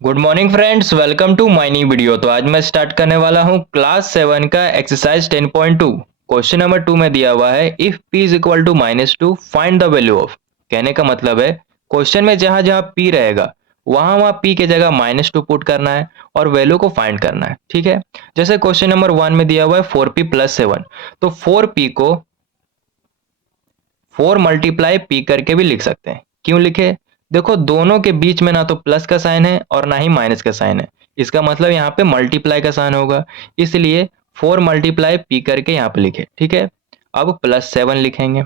Good morning friends, welcome to my new video. तो आज मैं स्टार्ट करने वाला हूं क्लास 7 का एक्सरसाइज 10.2। क्वेश्चन नंबर 2 में दिया हुआ है if p is equal to -2 find the value of. कहने का मतलब है क्वेश्चन में जहां जहां p रहेगा वहां वहां p के जगह -2 पुट करना है और वैल्यू को फाइंड करना है। ठीक है, जैसे क्वेश्चन नंबर 1 में दिया हुआ है 4p + 7, तो 4p को 4 मल्टीप्लाई p करके भी लिख सकते हैं। क्यों लिखे? देखो, दोनों के बीच में ना तो प्लस का साइन है और ना ही माइनस का साइन है। इसका मतलब यहाँ पे मल्टीप्लाई का साइन होगा, इसलिए 4 मल्टीप्लाई p करके यहाँ पे लिखे। ठीक है, अब +7 लिखेंगे,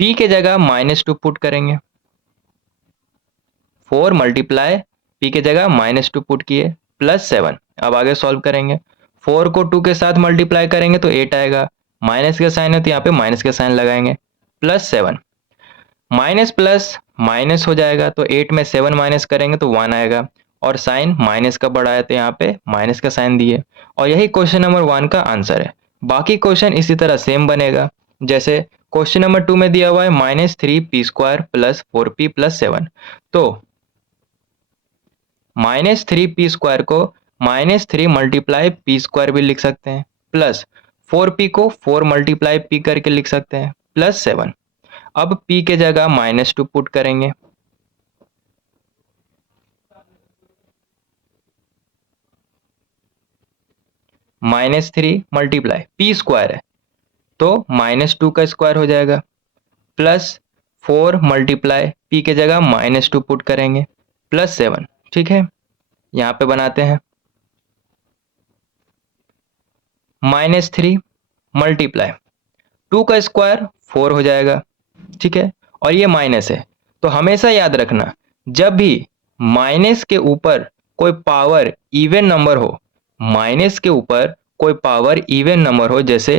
p के जगह -2 पुट करेंगे। 4 मल्टीप्लाई p के जगह -2 पुट किए, +7। अब आगे सॉल्व करेंगे। 4 को 2 के साथ मल्टीप्लाई करेंगे तो 8 आएगा। माइनस का साइन है तो यहाँ पे माइनस का साइन लगाएंगे। +7 माइनस प्लस माइनस हो जाएगा, तो 8 में 7 माइनस करेंगे तो 1 आएगा और साइन माइनस का बड़ा है तो यहाँ पे माइनस का साइन दिए। और यही क्वेश्चन नंबर 1 का आंसर है। बाकी क्वेश्चन इसी तरह सेम बनेगा। जैसे क्वेश्चन नंबर 2 में दिया हुआ है -3p² + 4p + 7, तो -3p² को -3 मल्टीप्लाई p² भी लिख सकते हैं, प्लस 4p को 4 मल्टीप्लाई p करके लिख सकते हैं, +7। अब p के जगह -2 पुट करेंगे। -3 मल्टीप्लाई p² है तो -2 का स्क्वायर हो जाएगा, प्लस 4 मल्टीप्लाई p के जगह -2 पुट करेंगे, +7। ठीक है, यहाँ पे बनाते हैं। -3 मल्टीप्लाई 2 का स्क्वायर 4 हो जाएगा। ठीक है, और ये माइनस है तो हमेशा याद रखना, जब भी माइनस के ऊपर कोई पावर इवन नंबर हो, माइनस के ऊपर कोई पावर इवन नंबर हो, जैसे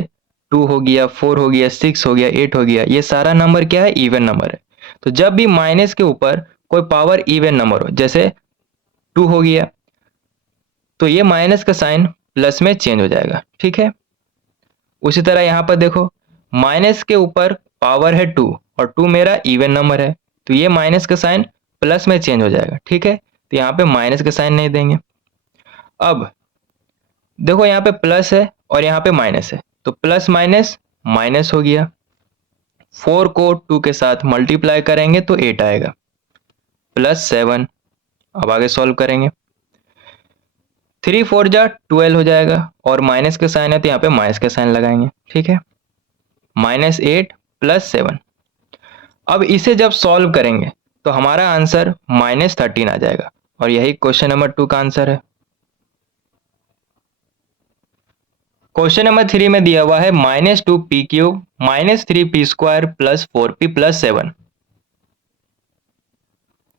2 हो गया, 4 हो गया, 6 हो गया, 8 हो गया, ये सारा नंबर क्या है? इवन नंबर है। तो जब भी माइनस के ऊपर कोई पावर इवन नंबर हो, जैसे 2 हो गया, तो ये माइनस का साइन प्लस में चेंज हो जाएगा। ठीक है, उसी तरह यहाँ पर देखो, माइनस के ऊपर पावर है 2 और 2 मेरा इवन नंबर है, तो ये माइनस का साइन प्लस में चेंज हो जाएगा। ठीक है, तो यहाँ पे माइनस का साइन नहीं देंगे। अब देखो, यहाँ पे प्लस है और यहाँ पे माइनस है, तो प्लस माइनस माइनस हो गया। 4 को 2 के साथ मल्टीप्लाई करेंगे तो 8 आएगा, +7। अब आगे सॉल्व करेंगे। 3 4 जा 12 हो जाएगा और माइनस का साइन है तो यहाँ पे माइनस का साइन लगाएंगे। ठीक है, -8 +7। अब इसे जब सॉल्व करेंगे तो हमारा आंसर -13 आ जाएगा और यही क्वेश्चन नंबर 2 का आंसर है। क्वेश्चन नंबर 3 में दिया हुआ है -2p³ -3p² + 4p + 7,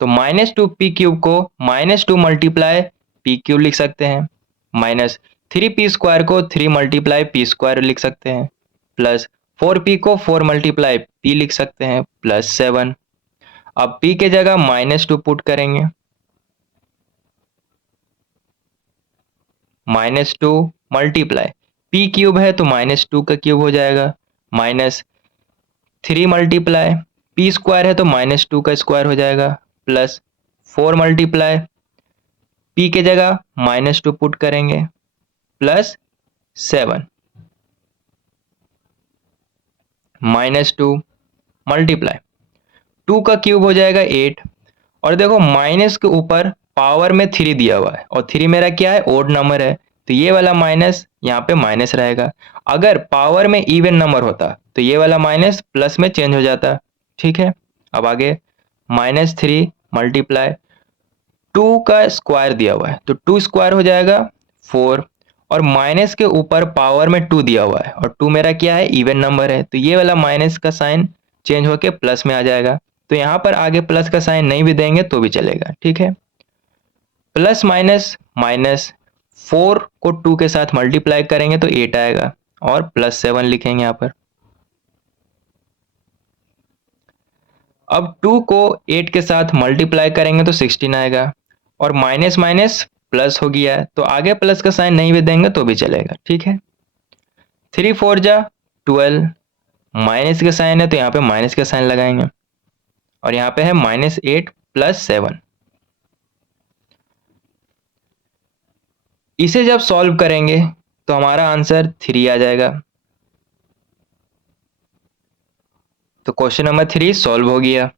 तो -2p³ को -2 मल्टीप्लाई p³ लिख सकते हैं, -3p² को 3 मल्टीप्लाई p² लिख सकते हैं, प्लस 4p को 4 मल्टीप्लाई p लिख सकते हैं, +7। अब p के जगह -2 पुट करेंगे, -2 मल्टीप्लाई p³ है तो -2 का क्यूब हो जाएगा, -3 मल्टीप्लाई p² है तो -2 का स्क्वायर हो जाएगा, प्लस 4 मल्टीप्लाई p के जगह -2 पुट करेंगे, +7 -2 मल्टीप्लाई 2 का क्यूब हो जाएगा 8। और देखो, माइनस के ऊपर पावर में 3 दिया हुआ है और 3 मेरा क्या है? ओड नंबर है, तो ये वाला माइनस यहाँ पे माइनस रहेगा। अगर पावर में इवन नंबर होता तो ये वाला माइनस प्लस में चेंज हो जाता। ठीक है, अब आगे -3 मल्टीप्लाई 2 का स्क्वायर दिया हुआ है तो 2 स्क्वायर हो जाएगा 4, और माइनस के ऊपर पावर में 2 दिया हुआ है और 2 मेरा क्या है? इवन नंबर है, तो ये वाला माइनस का साइन चेंज होके प्लस में आ जाएगा। तो यहाँ पर आगे प्लस का साइन नहीं भी देंगे तो भी चलेगा। ठीक है, प्लस माइनस माइनस 4 को 2 के साथ मल्टीप्लाई करेंगे तो 8 आएगा और +7 लिखेंगे यहाँ पर। अब 2 को 8 के साथ मल्टीप्लाई करेंगे तो 16 आएगा और माइनस माइनस प्लस हो गया है, तो आगे प्लस का साइन नहीं भी देंगे तो भी चलेगा। ठीक है, 3 4 जा 12, माइनस का साइन है तो यहाँ पे माइनस का साइन लगाएंगे और यहाँ पे है -8 + 7। इसे जब सॉल्व करेंगे तो हमारा आंसर 3 आ जाएगा। तो क्वेश्चन नंबर 3 सॉल्व हो गया।